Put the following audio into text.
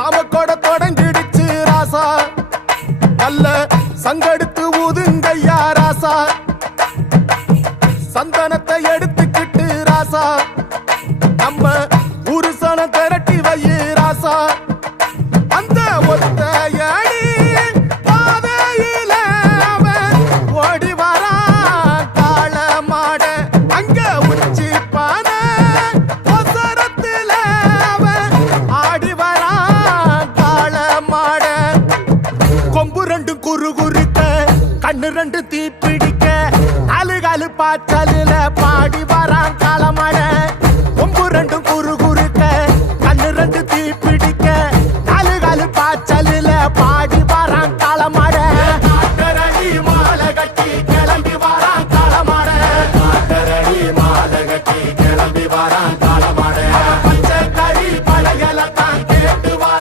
சாமக்கோட தொடங்கிடுச்சு ராசா நல்ல சங்கெடுத்து ஊதுங்கய்யா ராசா சந்தனத்தை எடுத்துக்கிட்டு ராசா நம்ம புருஷன திரட்டி வையே ராசா அந்த ஒத்தையடி பாதையில அவன் ஓடி வரான் காள மாட அங்க உச்சி பானை ஒசரத்துல அவன் ஆடி வரான் காள மாட கொம்பு ரெண்டு குறுகுறுக்க கண்ணு ரெண்டு தீப்பிடிக்க அழுகாலு பாச்சலில பாடி வரான் காள மாட